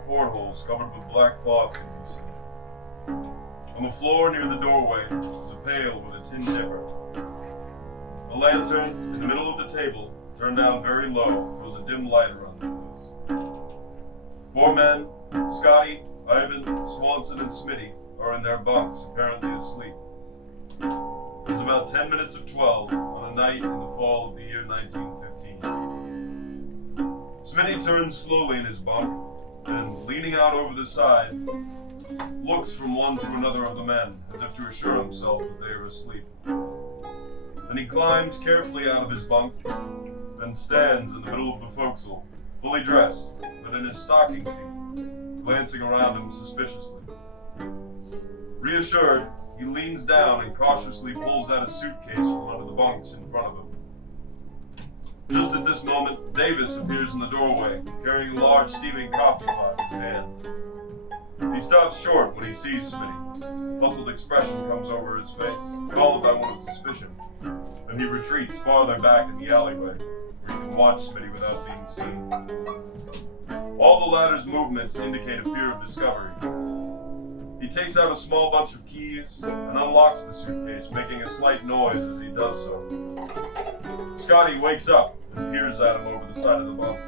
narrow portholes covered with black cloth can be seen. On the floor near the doorway is a pail with a tin dipper. A lantern in the middle of the table, turned down very low, throws a dim light around the place. 4 men, Scotty, Ivan, Swanson, and Smitty, are in their bunks, apparently asleep. It is about 10 minutes of 12 on a night in the fall of the year 1915. Smitty turns slowly in his bunk and, leaning out over the side, looks from one to another of the men, as if to assure himself that they are asleep. Then he climbs carefully out of his bunk and stands in the middle of the forecastle, fully dressed, but in his stocking feet, glancing around him suspiciously. Reassured, he leans down and cautiously pulls out a suitcase from under the bunks in front of him. Just at this moment, Davis appears in the doorway, carrying a large steaming coffee pot in his hand. He stops short when he sees Smitty. A puzzled expression comes over his face, followed by one of suspicion, and he retreats farther back in the alleyway, where he can watch Smitty without being seen. All the latter's movements indicate a fear of discovery. He takes out a small bunch of keys and unlocks the suitcase, making a slight noise as he does so. Scotty wakes up and peers at him over the side of the bunk.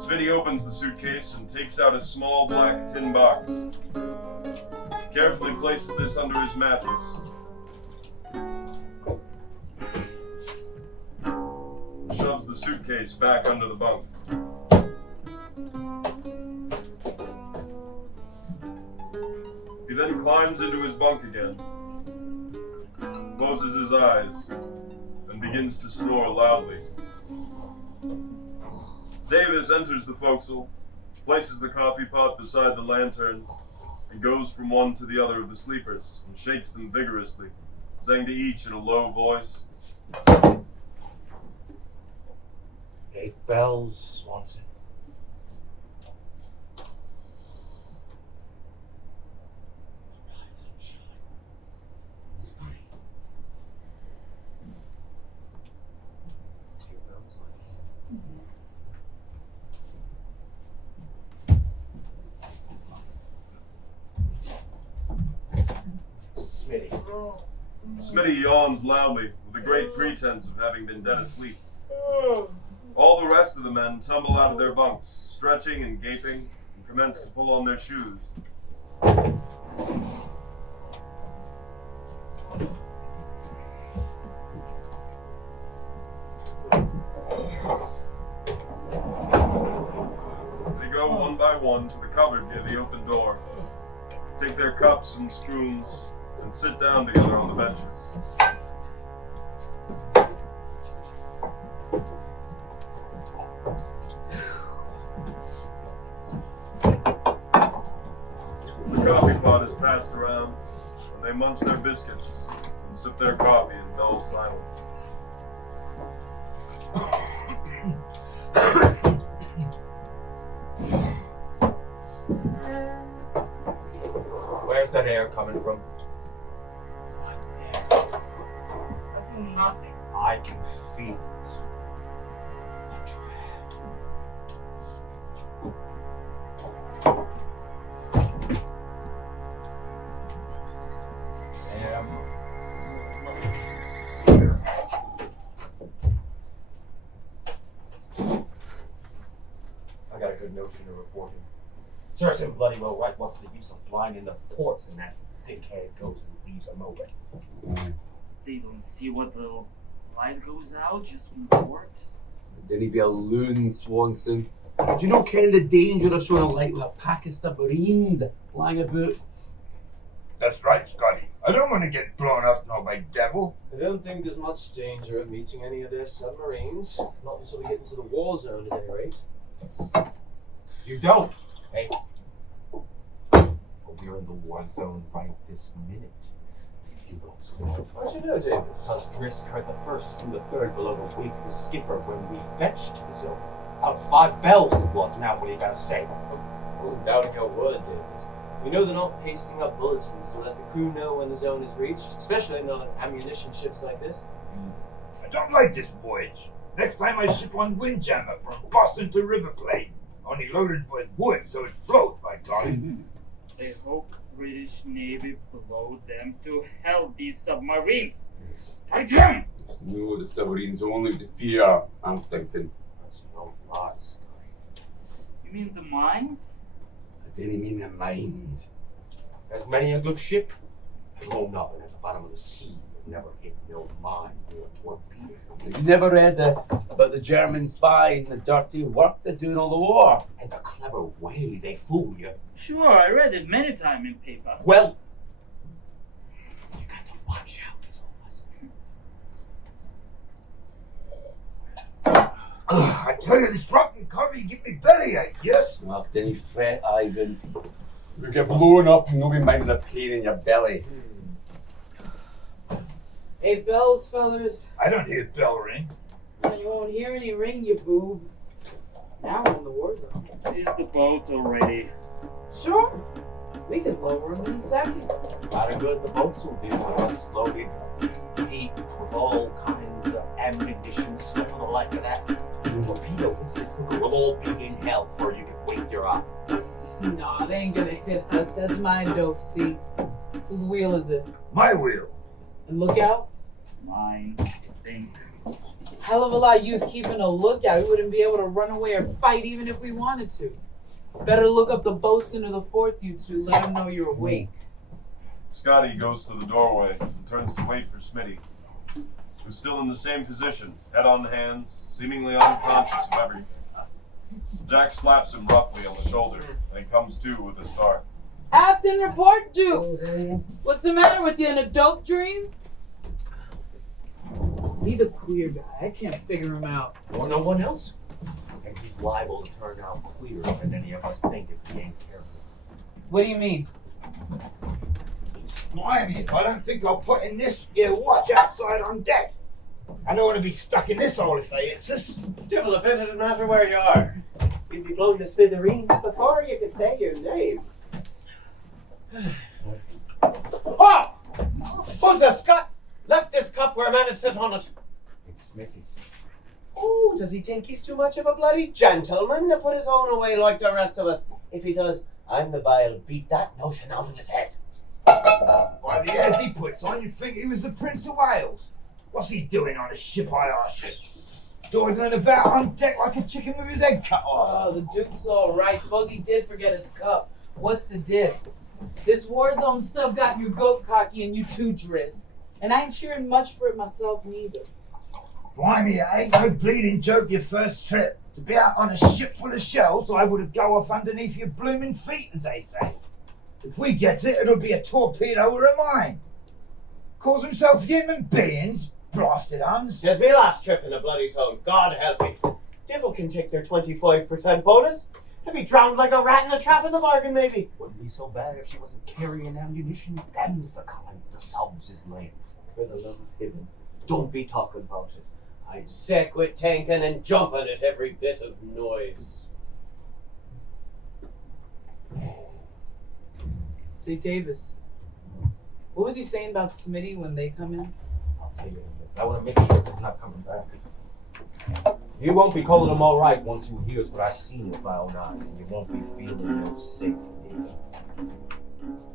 Smitty opens the suitcase and takes out a small black tin box. He carefully places this under his mattress. Shoves the suitcase back under the bunk. He then climbs into his bunk again, closes his eyes, and begins to snore loudly. Davis enters the forecastle, places the coffee pot beside the lantern, and goes from one to the other of the sleepers and shakes them vigorously, saying to each in a low voice, 8 bells, Swanson. Smitty yawns loudly, with a great pretense of having been dead asleep. All the rest of the men tumble out of their bunks, stretching and gaping, and commence to pull on their shoes. They go one by one to the cupboard near the open door, take their cups and spoons, and sit down together on the benches. The coffee pot is passed around, and they munch their biscuits and sip their coffee in dull silence. Where's that air coming from? Nothing. I can feel it. I got a good notion to report him. Serves him bloody well right. What's the use of blinding the ports and that thick head goes and leaves them open? They don't see what the light goes out just in the port. Then he'd be a loon, Swanson. Do you not ken the danger of showing a light with a pack of submarines lying about? That's right, Scotty. I don't want to get blown up now by devil. I don't think there's much danger of meeting any of their submarines. Not until we get into the war zone, at any rate. You don't, hey? But we're in the war zone right this minute. If you don't stop. How'd you know, Davis? Because Drisk heard the first and the third below the wake the skipper when we fetched the zone. Out 5 bells it was. Now what do you gotta say? I wasn't doubting your word, Davis. We know they're not pasting up bulletins to let the crew know when the zone is reached, especially not on ammunition ships like this. I don't like this voyage. Next time I ship on Windjammer from Boston to River Plate, Only loaded with wood so it floats, by golly. I hope British Navy blow them to hell, these submarines. Take him! No, the submarines only to fear, I'm thinking. That's no lies, Scotty. You mean the mines? I didn't mean their minds. There's many a good ship blown up and at the bottom of the sea but never hit no mine or a torpedo. You never read about the German spies and the dirty work they do in all the war? And the clever way they fool you. Sure, I read it many times in paper. Well, you got to watch out, is all I say. I tell you, this rotten coffee give me bellyache, yes? Well, then you fret, Ivan. You get blown up and nobody minding a pain in your belly. Hey, bells, fellas. I don't hear bell ring. You won't hear any ring, you boob. Now we're in the war zone. Is the boat already? Sure. We can lower them in a second. Not a good the boats will be with us slowly. Deep with all kinds of ammunition, stuff on the like of that. The torpedoes, this will all be in hell before you can wake your eye. Nah, they ain't gonna hit us. That's my dope, see? Whose wheel is it? My wheel. And look out. Mine, I think. Hell of a lot use keeping a lookout. We wouldn't be able to run away or fight even if we wanted to. Better look up the bosun of the fort, you two. Let him know you're awake. Scotty goes to the doorway and turns to wait for Smitty, who's still in the same position, head on hands, seemingly unconscious of everything. Jack slaps him roughly on the shoulder, and he comes to with a start. Afton, report, Duke. What's the matter with you? In a dope dream? He's a queer guy. I can't figure him out. Or no one else. And he's liable to turn out queerer than any of us think if we ain't careful. What do you mean? Blimey, if I don't think I'll put in this here watch outside on deck. I don't want to be stuck in this hole if they hits us. Devil a bit, it doesn't matter where you are. You'd be blown to smithereens before you could say your name. Oh! Who's the Scot? Left this cup where a man had sit on it. It's Smithy's. Oh, does he think he's too much of a bloody gentleman to put his own away like the rest of us? If he does, I'm the bile beat that notion out of his head. By the airs he puts on, you'd think he was the Prince of Wales. What's he doing on a ship I ask you? Dawdling about on deck like a chicken with his head cut off. Oh, the Duke's all right. Suppose he did forget his cup. What's the diff? This war zone stuff got you goat cocky and you too driss. And I ain't cheering much for it myself neither. Blimey, it ain't no bleeding joke your first trip. To be out on a ship full of shells, I would have go off underneath your blooming feet, as they say. If we get it, it'll be a torpedo or a mine. Calls himself human beings, blasted Huns. Tis me last trip in a bloody zone, God help me. Devil can take their 25% bonus. I'd be drowned like a rat in a trap in the bargain, maybe. Wouldn't be so bad if she wasn't carrying ammunition. Them's the kinds the subs is laying for. For the love of heaven, don't be talking about it. I'd sick with tanking and jumping at every bit of noise. Say, Davis, what was you saying about Smitty when they come in? I'll tell you in a minute. I want to make sure he's not coming back. You won't be calling him all right once you hears what I seen with my own eyes, and you won't be feeling no safe neither.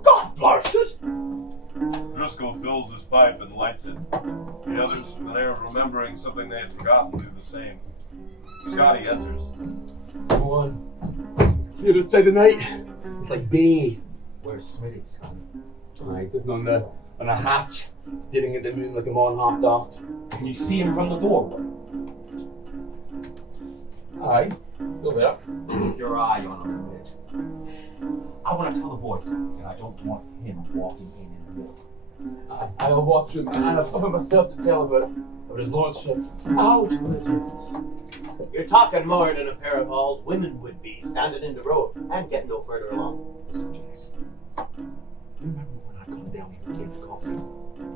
God blast it! Driscoll fills his pipe and lights it. The others, with an air of remembering something they had forgotten, do the same. Scotty enters. Come on. It's clear outside the night. It's like bay. Where's Smitty, Scotty? He's sitting on a hatch, staring at the moon like a man half-daft. Can you see him from the doorway? Aye, still there. Keep your eye on him a bit. I want to tell the boys that I don't want him walking in the middle. I'll watch him, and I've something myself to tell about his lordships. Out with it. You're talking more than a pair of old women would be standing in the road and getting no further along. Listen, Jace. Remember when I come down here to get the coffee?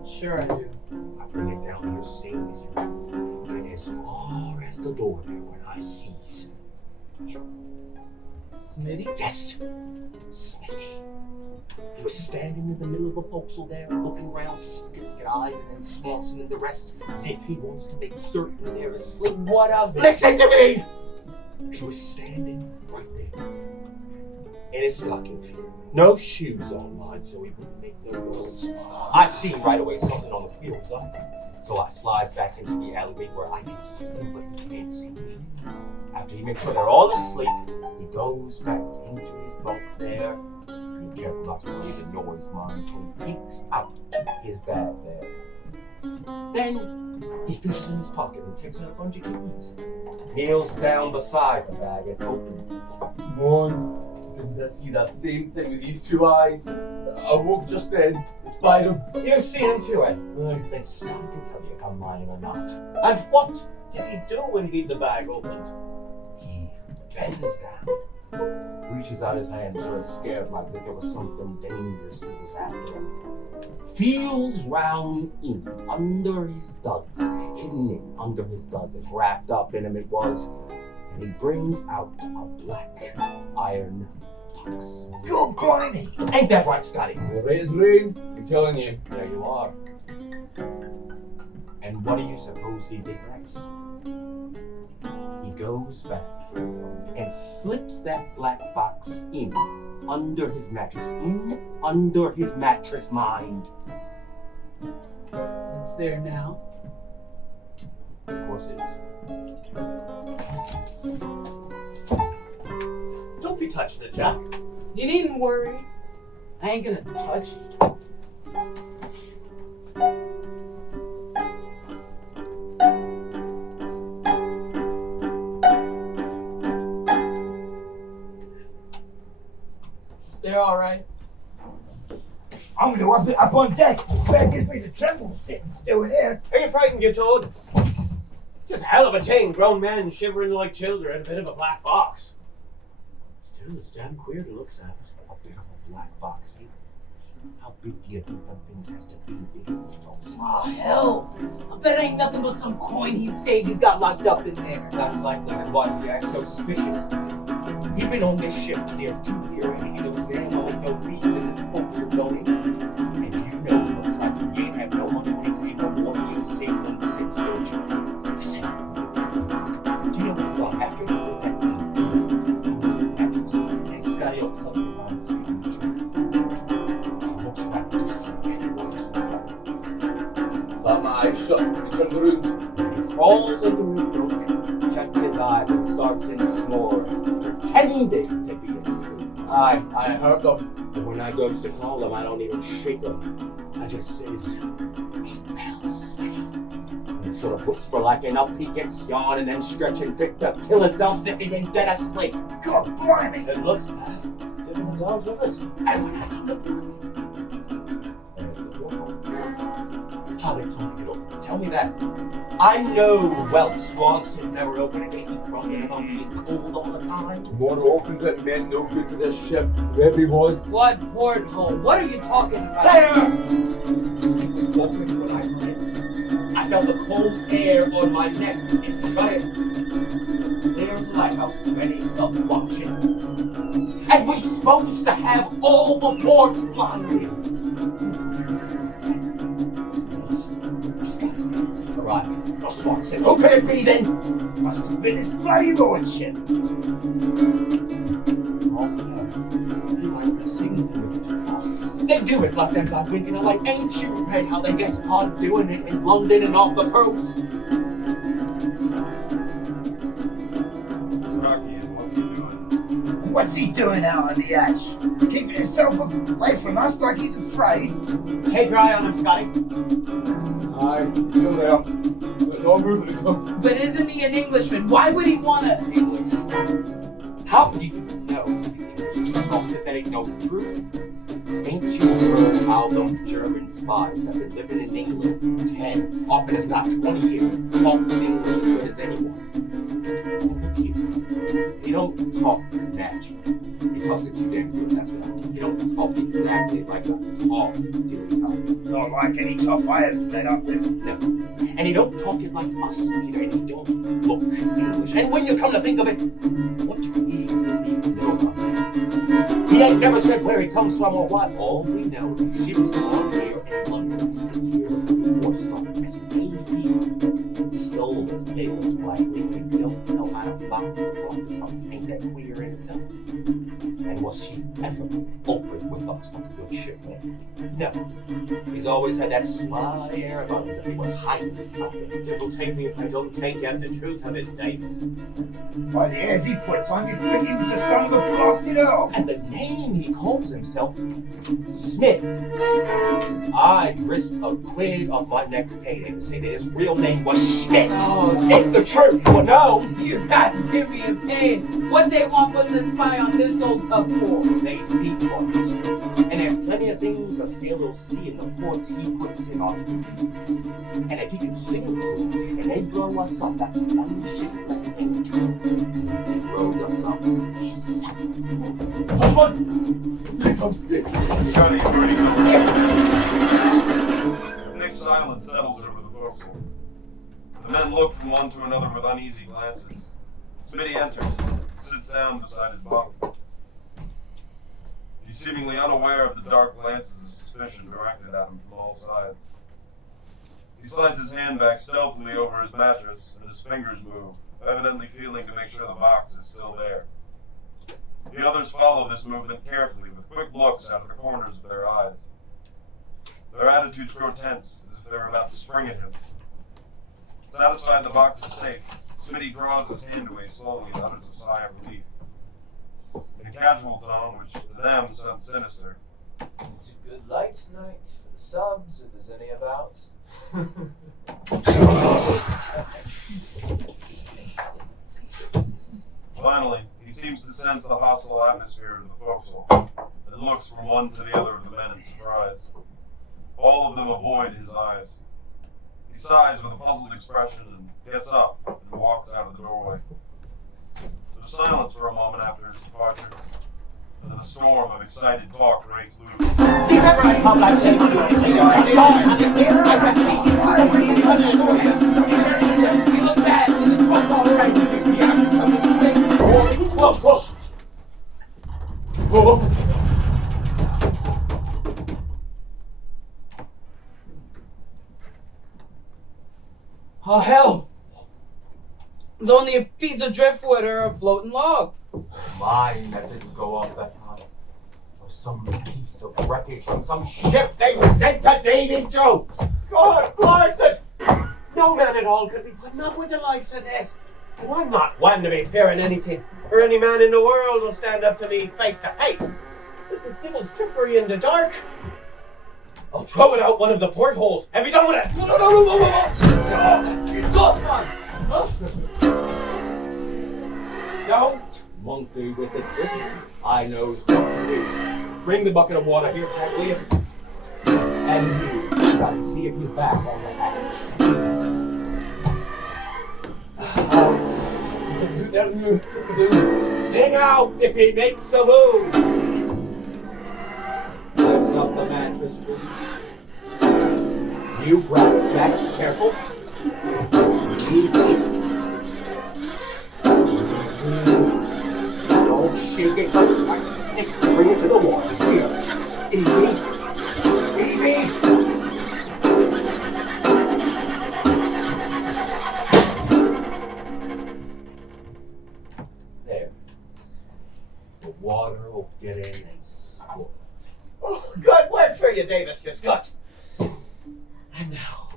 Sure I do. I bring it down here same as usual. Get as far as the door there when I sees. Smitty? Yes, Smitty. He was standing in the middle of the forecastle there, looking around, sticking at Ivan and Swanson and the rest, as if he wants to make certain they're asleep. What of it? Listen to me! He was standing right there in his stocking feet. No shoes on, mind, so he wouldn't make no noise. I seen right away something on the wheels up, so I slides back into the alleyway where I can see him, but he can't see me. After he makes sure they're all asleep, he goes back into his bunk there. Being careful not to raise a noise, mind, and takes out his bag there. Then he fishes in his pocket and takes out a bunch of keys. Kneels down beside the bag and opens it. Mon, didn't I see that same thing with these two eyes? I woke just then, spied him. You've seen him too, eh? Then somebody can tell you if I'm lying or not. And what did he do when he had the bag opened? He bends down, reaches out his hand, sort of scared like as if it was something dangerous he was after him. Feels round in under his duds, hidden in under his duds, and wrapped up in him it was, and he brings out a black iron box. God blimey! Ain't that right, Scotty? Right as rain, I'm telling you. There you are. And what do you suppose he did next? He goes back and slips that black box in under his mattress, mind. It's there now. Of course it is. Don't be touching it, Jack. You needn't worry. I ain't gonna touch it. Is there all right? I'm going to up it up on deck. The fair gives me the tremble sitting still in here. Are you frightened, you toad? It's a hell of a thing, grown men shivering like children in a bit of a black box. Still, it's damn queer to look at. A bit of a black box, eh? How big do you think that thing has to be big as this box? Oh, hell. I bet it ain't nothing but some coin he saved he's got locked up in there. That's likely, and why is he act so suspicious? You've been on this ship near 2 years, and he knows damn well ain't no thieves in this forecastle, don't he? And you know it looks like you ain't have no money, ain't no more, you ain't saved none since, don't you? Listen, do you know what he done after he put that thing under his mattress? And Scotty will tell you why I'm speaking the truth. He looks right to see anyone's wrong. Thought my eyes shut, he turned around. He crawls under his bunk, shuts his eyes, and starts in snoring, pretending to be asleep. Aye, I heard them. And when I goes to call him, I don't even shake him. I just says, "He fell asleep." And sort of whisper like enough, he gets yawn and then stretching fit to kill himself if he ain't dead asleep. God blimey! It looks bad. Didn't the dogs with us? And when I come to think of it, there's the door. How did Tunney get open? Tell me that. I know Welsh Swanson never opened it. He crumbled it on being cold all the time. Tomorrow opened it meant no good to this ship, whoever he was. What porthole? What are you talking about? There! It was open when I heard it. I felt the cold air on my neck and shut it. There's a lighthouse to many subs watching. And we're supposed to have all the ports blinded. Right, no Swanson. Who could it be then? Must have been his bloody lordship. They do it like that guy winking. I'm like, ain't you read how they get caught doing it in London and off the coast? Rocky, what's he doing? What's he doing out on the ash? Keeping himself away from us like he's afraid? Keep your eye on him, Scotty. Aye, still there. But no movement is them. But isn't he an Englishman? Why would he wanna? English. How do you know he's English? He talks it that ain't no proof. Ain't you heard how them German spies have been living in England 10, often as not 20 years, talks English as good as anyone? Look here. He don't talk naturally. He talks it too damn good, that's what I mean. He don't talk exactly like a toff doing how. Not like any tough I ever met up with. No. And he don't talk it like us either, and he don't look English. And when you come to think of it, what do we really know about him? He ain't never said where he comes from or what. All we know is he ships on here in London a year before the war started as a baby. Stole his pails blackly, and we don't know how to box the box. was he ever open with us like a good shipman. No. He's always had that sly air about him that he was hiding something. Devil take me if I don't take out the truth of it, Davis. By the airs he puts on, you'd think he was the son of a blasted earl. And the name he calls himself, Smith. I'd risk a quid of my next payday to say that his real name was Schmidt. Oh, It's the truth, you know. you guys give me a pain. What they want putting a spy on this old tub for? They's deep ones. And there's plenty of things a sailor will see in the ports he puts in on duties. And if he can signal them and they blow us up, that's one ship less in town. If he blows us up, he's sacked. Scotty, Bertie, a thick silence settles over the forecastle. The men look from one to another with uneasy glances. Smitty enters, sits down beside his bunk. He's seemingly unaware of the dark glances of suspicion directed at him from all sides. He slides his hand back stealthily over his mattress, and his fingers move, evidently feeling to make sure the box is still there. The others follow this movement carefully, with quick looks out of the corners of their eyes. Their attitudes grow tense, as if they're about to spring at him. Satisfied the box is safe, Smitty draws his hand away slowly and utters a sigh of relief. In a casual tone, which to them sounds sinister. It's a good light tonight for the subs, if there's any about. Finally, he seems to sense the hostile atmosphere of the forecastle, and looks from one to the other of the men in surprise. All of them avoid his eyes. He sighs with a puzzled expression and gets up and walks out of the doorway. There's silence for a moment after his departure, and then a storm of excited talk breaks loose. He looked bad. He's in trouble already. Whoa. Oh, hell. It's only a piece of driftwood or a floating log. Mine that didn't go off that high. Or some piece of wreckage from some ship they sent to David Jones. God blast it! No man at all could be putting up with the likes of this. And I'm not one to be fearing anything, or any man in the world will stand up to me face to face. But this devil's trickery in the dark. I'll throw it out one of the portholes and be done with it. Don't monkey with it. This I knows what to do. Bring the bucket of water here, Jack, will you? And you, gotta see if he's back on the hatch. Sing out if he makes a move. Lift up the mattress, please. You grab it, Jack. Careful. Easy. Don't shake it like sick. Bring it to the water. Here. Easy. Easy. There. The water will get in and spoil it. Oh, good work for you, Davis, you scut. And now,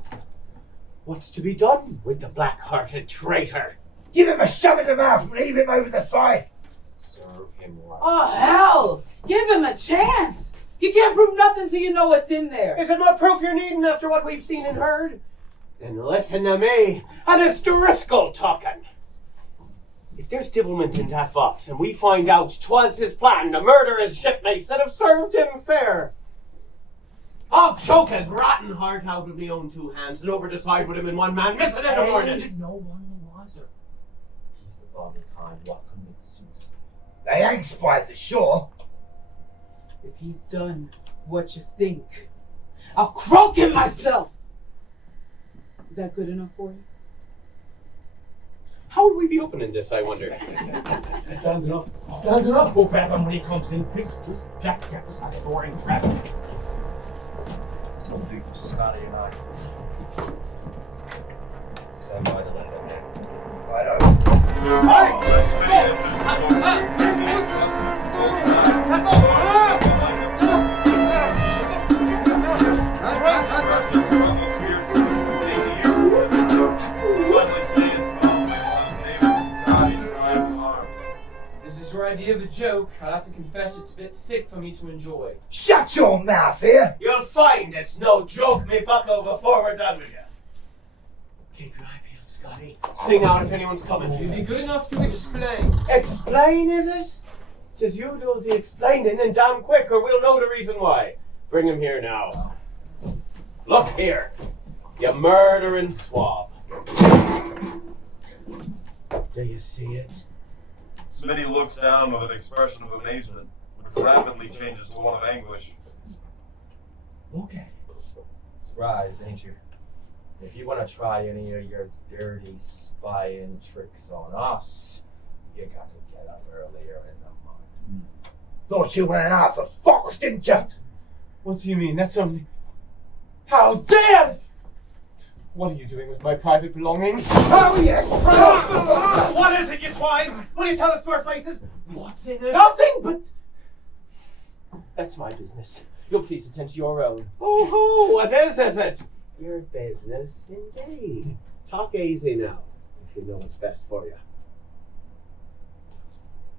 what's to be done with the black-hearted traitor? Give him a shove in the mouth and heave him over the side. Serve him right. Oh, hell. Give him a chance. You can't prove nothing till you know what's in there. Is it not proof you're needing after what we've seen and heard? Then listen to me, and it's Driscoll talking. If there's devilment in that box, and we find out 'twas his plan to murder his shipmates that have served him fair, I'll choke his rotten heart out with my own two hands and over decide with him in one man, missing in the morning. No one the wiser. He's the body kind what commits suicide. They ain't spies ashore. If he's done what you think, I'll croak him myself. Is that good enough for you? How would we be opening this, I wonder? Standing up. Standing up. We'll grab him when he comes in. Quick, just Jack, get beside the door and grab him. This will do for Scotty and I. Stand by to let him in. Right Oh, that's Smitty. This is your idea of a joke. I'll have to confess it's a bit thick for me to enjoy. Shut your mouth here! You'll find it's no joke, me bucko, before we're done with you. Keep your eye peeled, Scotty. Sing out if anyone's coming to you. Be good enough to explain. Explain, is it? 'Tis you do the explaining, and damn quick, or we'll know the reason why. Bring him here now. Look here, you murdering swab. Do you see it? Smitty looks down with an expression of amazement, which rapidly changes to one of anguish. Look at it. Surprised, ain't you? If you want to try any of your dirty spying tricks on us, you got to get up earlier in the morning. Thought you weren't half a fox, didn't you? What do you mean? That's only... How dare! What are you doing with my private belongings? Oh, yes! What is it, you swine? Will you tell us to our faces? What's in it? Nothing but... That's my business. You'll please attend to your own. Oh, what is it? Your business, indeed. Talk easy now, if you know what's best for you.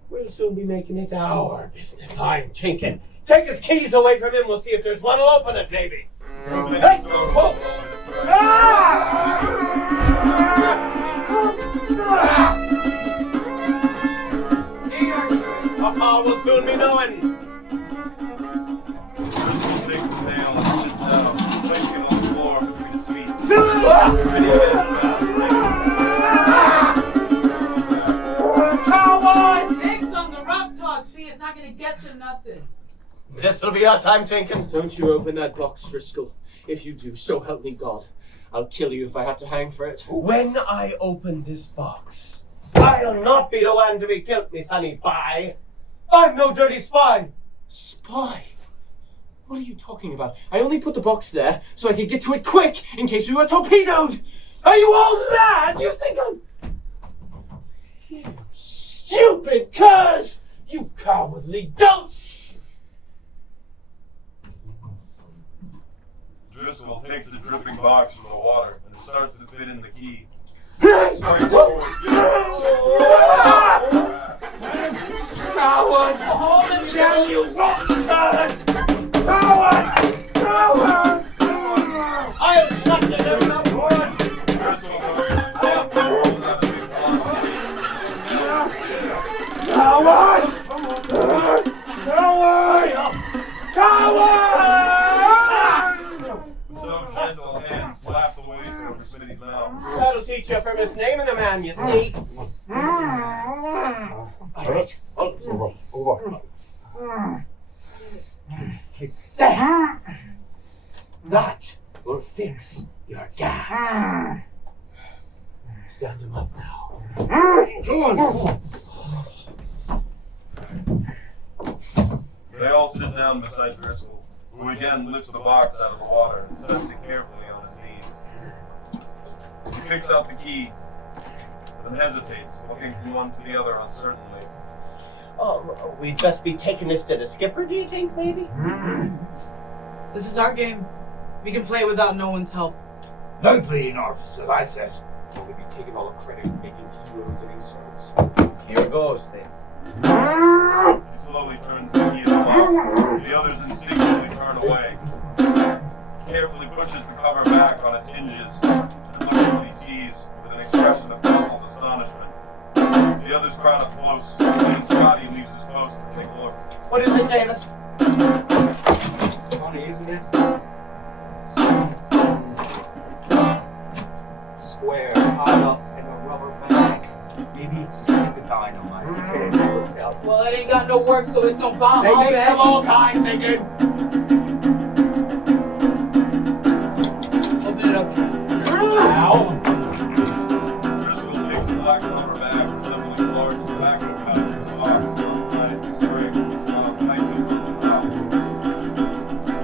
We'll soon be making it our business, I'm thinking. Take his keys away from him, we'll see if there's one who'll open it, maybe. Hey! Whoa! Papa will soon be knowing. Driscoll takes the tail and sits down, placing it on the floor between his feet. Six on the rough talk, see, it's not gonna get you nothing. This'll be our time, Tinkin. Don't you open that box, Driscoll. If you do, so help me God. I'll kill you if I have to hang for it. When I open this box, I'll not be the one to be killed, me sonny bye. I'm no dirty spy. Spy? What are you talking about? I only put the box there so I could get to it quick in case we were torpedoed. Are you all mad? You think I'm... You stupid curs! You cowardly dolts! Driscoll takes the dripping box from the water and starts to fit in the key. Cowards! Damn you rotten birds! Cowards! Cowards! I'll shut you down up for it! Cowards! Cowards! Cowards! So gentle hands slap the waist over Smitty's mouth. That'll teach you for misnaming a man, you sneak. All right. Over. Take that. That will fix your gap. Stand him up now. Go on. They all sit down beside Driscoll, who again lifts the box out of the water and sets it carefully on his knees. He picks out the key, then hesitates, looking from one to the other uncertainly. Oh, we'd best be taking this to the skipper, do you think, maybe? This is our game. We can play without no one's help. No bleeding officers, I said. We'll be taking all the credit for making heroes of themselves. Here goes then. He slowly turns the key in the lock. The others instinctively turn away. He carefully pushes the cover back on its hinges and looks at what he sees with an expression of puzzled astonishment. The others crowd up close, and Scotty leaves his post to take a look. What is it, Davis? Funny, isn't it? Square, tied up in a rubber bag. Maybe it's a stick of dynamite. You can't never tell. Well, it ain't got no work, so it's no bomb. They I'll make bet. them all kinds, they do. Open it up, Tris. Ow. Driscoll takes the black rubber bag resembling a large tobacco pouch from the box and ties the string, which wound tightly on the top.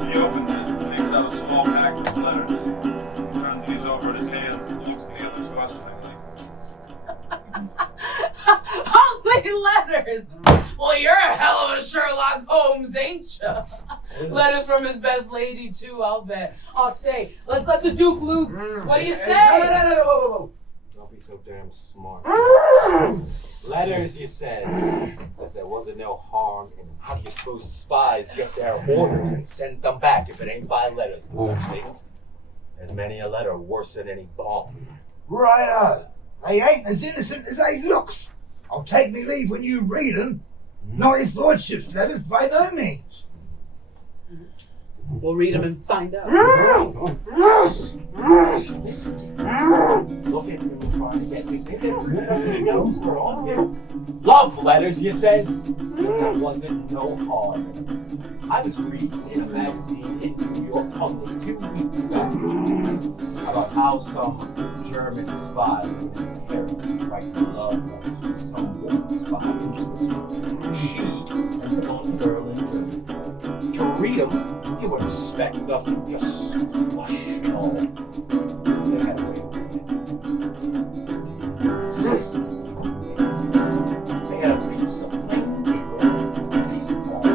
He opens it and takes out a small package of letters. He turns these over in his hands and looks at the others questioningly. Only letters! Well, you're a hell of a Sherlock Holmes! Geisha. Letters from his best lady, too, I'll bet. I'll say, let's let the Duke loose. What do you say? No, whoa. Don't be so damn smart. Letters, you says there wasn't no harm in them. How do you suppose spies get their orders and sends them back if it ain't by letters and such things? There's many a letter worse than any bomb. Righto. They ain't as innocent as they looks. I'll take me leave when you read them. Not his lordship's letters, by no means. We'll read them and find out. Listen to him. Look at him trying to get things in there. Nobody knows we're on him. Love letters, you says? There wasn't no harm in it. I was reading in a magazine in New York only a few weeks ago about how some German spy would inherit writing love letters with some woman spy in Switzerland. She sent them on to Earl in Germany. To read them, you would expect nothing, just squash it all. They had a way of doing it. They had a piece of plain paper, a piece of card,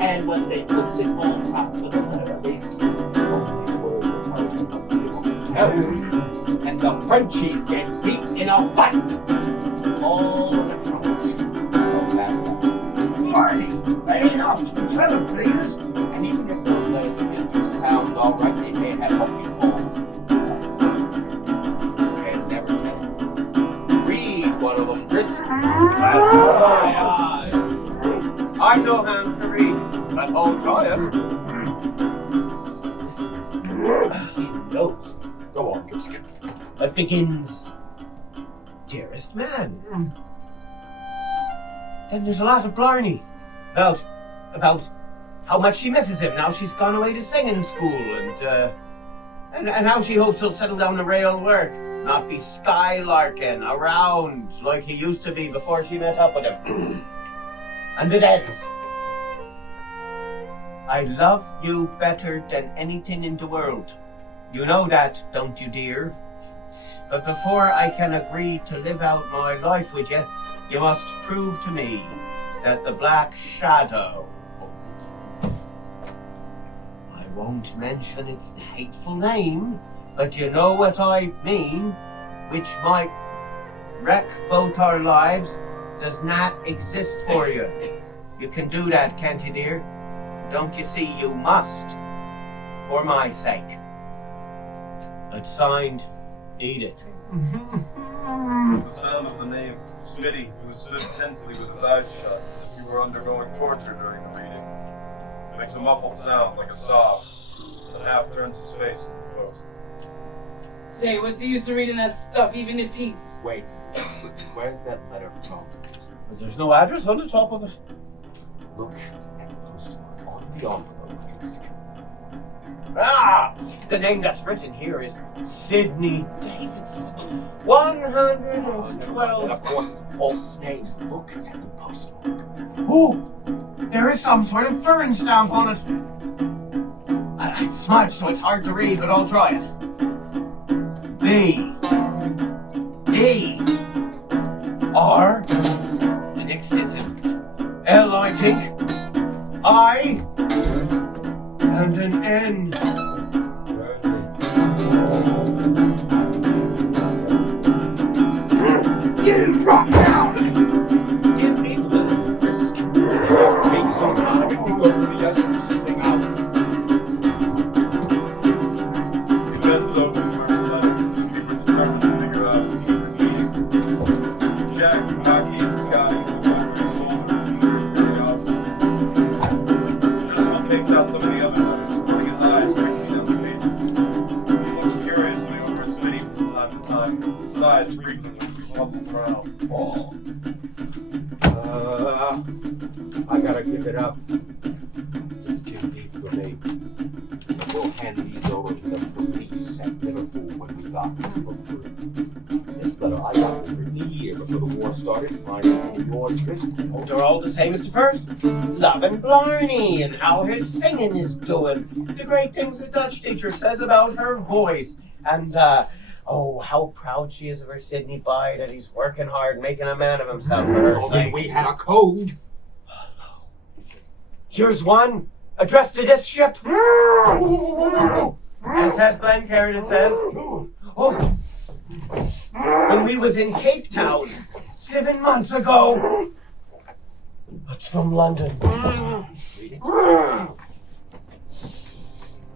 and when they put it on top of the letter, they sealed it only word that tells them what they want to. And the Frenchies get beat in a fight. All on account of that. Marty, they ain't after the clever bleeders. And even if those letters of his do sound all right, they may have what we call can never tell. Read one of them, Drisk. I'm no hand for reading, but I'll try it. He knows. Go on, Drisk. It begins, dearest man. Then there's a lot of blarney about how much she misses him now she's gone away to singing school, and how she hopes he'll settle down to real work, not be skylarking around like he used to be before she met up with him. And it ends. I love you better than anything in the world. You know that, don't you, dear? But before I can agree to live out my life with you, you must prove to me that the Black Shadow, I won't mention its hateful name, but you know what I mean, which might wreck both our lives, does not exist for you. You can do that, can't you, dear? Don't you see you must, for my sake. It's signed, Edith. At the sound of the name, Smitty, who stood tensely with his eyes shut, as if he were undergoing torture during the reading, makes a muffled sound like a sob, and half turns his face to the post. Say, what's the use of reading that stuff, even if he... Wait, where's that letter from? There's no address on the top of it. Look at the postmark on the envelope, Drisk. Ah! The name that's written here is Sidney Davidson. 112. And of course it's a false name. Look at the postmark. Oh! There is some sort of foreign stamp on it. It's smudged, so it's hard to read, but I'll try it. B. E. R. The next is an L, I think. I. And an N. You drop down! Give me the little Drisk. Make some out of it. We go through the other string hours. He bends over the first letter, as if he were determined to figure out the secret meaning. Jack, Hockey, and Scotty look over his shoulder and lean curiosity. Driscoll takes out some of the other letters, running his eyes quickly down the pages. He looks curiously over at Smitty from time to time, his sides frequently with a puzzled frown. I gotta give it up. It's too deep for me. We'll hand these over to the police at Liverpool when we got them. This letter I got over the year before the war started. Finally, yours, Drisk. They're all the same as the first. Loving Blarney and how her singing is doing. The great things the Dutch teacher says about her voice. And, how proud she is of her Sidney boy, that he's working hard, making a man of himself for her Only sake. we had a code. Here's one addressed to this ship. SS Glencairn says, oh, when we was in Cape Town 7 months ago. It's from London.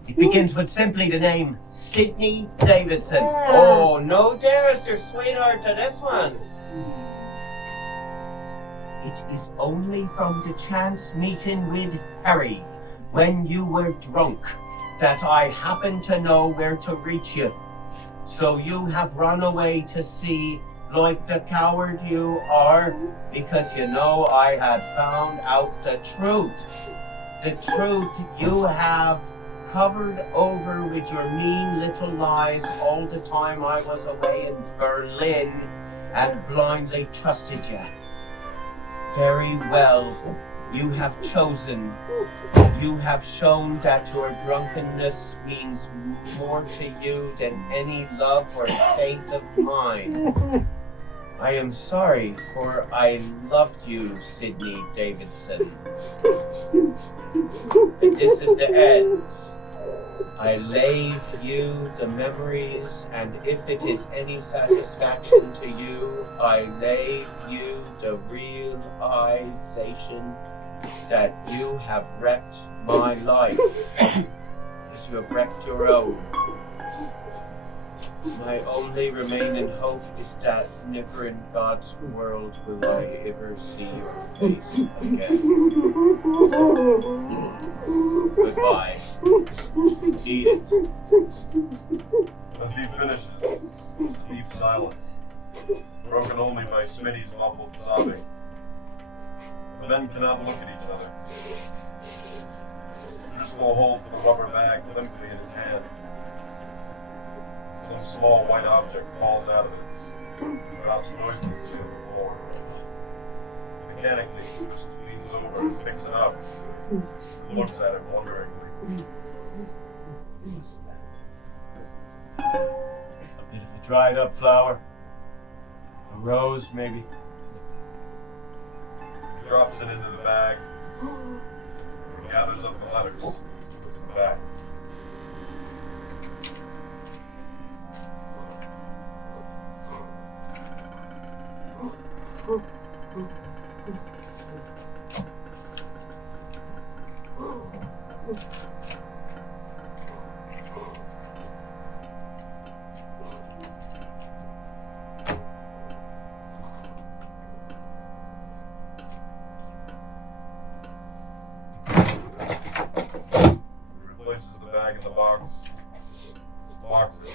It begins with simply the name Sidney Davidson. Oh, no dearest or sweetheart to this one. It is only from the chance meeting with Harry when you were drunk that I happen to know where to reach you. So you have run away to sea like the coward you are, because you know I had found out the truth. The truth you have covered over with your mean little lies all the time I was away in Berlin and blindly trusted you. Very well, you have chosen. You have shown that your drunkenness means more to you than any love or faith of mine. I am sorry, for I loved you, Sidney Davidson. But this is the end. I leave you the memories, and if it is any satisfaction to you, I leave you the realization that you have wrecked my life, as you have wrecked your own. My only remaining hope is that never in God's world will I ever see your face again. Goodbye. Eat it. As he finishes, deep silence, broken only by Smitty's muffled sobbing. The men cannot look at each other. Driscoll holds the rubber bag limply in his hand. Some small white object falls out of it, drops noiselessly on the floor. Mechanically, he just leans over and picks it up, and looks at it wonderingly. What's that? A bit of a dried up flower. A rose, maybe. He drops it into the bag, gathers up the letters, puts them back. Replaces the bag in the box, locks it,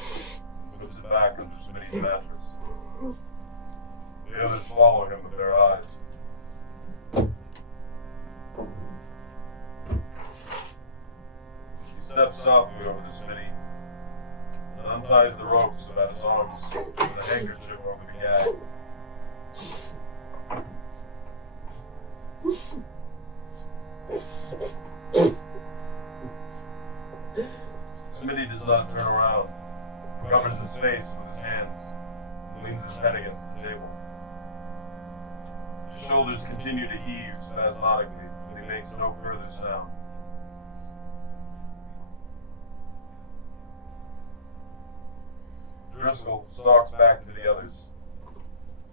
puts it back under Smitty's mattress. The others follow him with their eyes. He steps softly over to Smitty and unties the ropes about his arms with a handkerchief over the gag. Smitty does not turn around, covers his face with his hands, and leans his head against the table. His shoulders continue to heave spasmodically, but he makes no further sound. Driscoll stalks back to the others.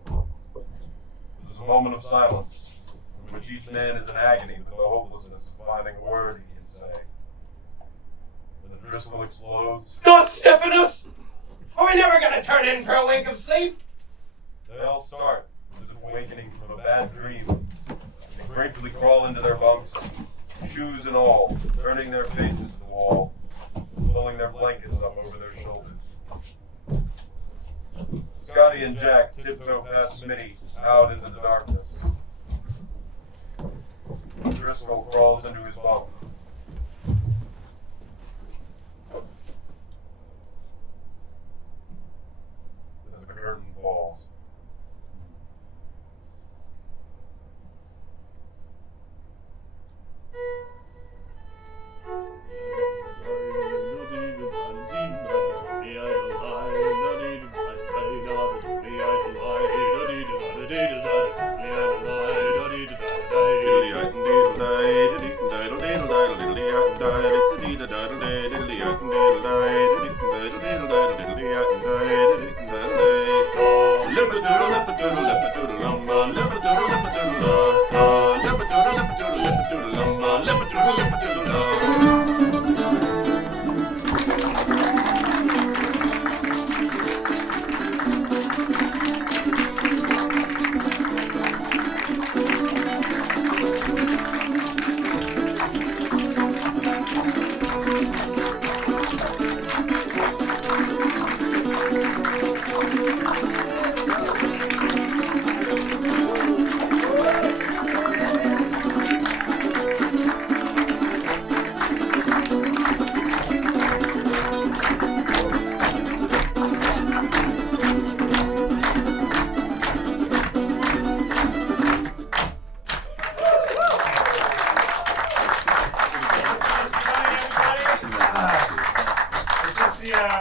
There's a moment of silence, in which each man is in agony with the hopelessness of finding a word he can say. When the Driscoll explodes, Not Stephanus! Are we never gonna turn in for a wink of sleep? they all start as if awakening from a bad dream. They gratefully crawl into their bunks, shoes and all, turning their faces to the wall, pulling their blankets up over their shoulders. Scotty and Jack tiptoe past Smitty out into the darkness. Driscoll crawls into his bunk. As the curtain falls.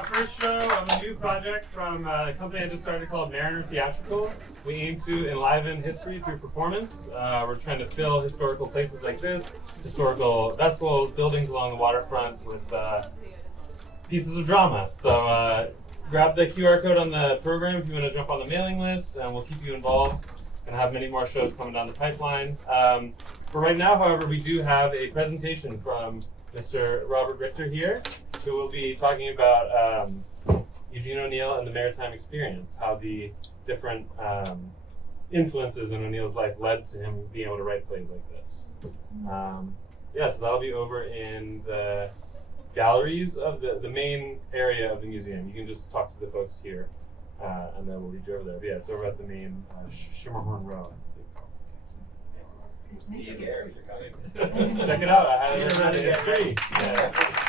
First show of a new project from a company I just started called Theatrical. We aim to enliven history through performance. We're trying to fill historical places like this, historical vessels, buildings along the waterfront with pieces of drama. So grab the QR code on the program if you want to jump on the mailing list, and we'll keep you involved. Going to have many more shows coming down the pipeline. For right now, however, we do have a presentation from Mr. Robert Richter here, who will be talking about Eugene O'Neill and the maritime experience, how the different influences in O'Neill's life led to him being able to write plays like this. So that'll be over in the galleries of the main area of the museum. You can just talk to the folks here, and then we'll lead you over there. But yeah, it's over at the main Shimmerhorn Row. See you there if you're coming. Check it out. I highly recommend it. It's free. Yeah.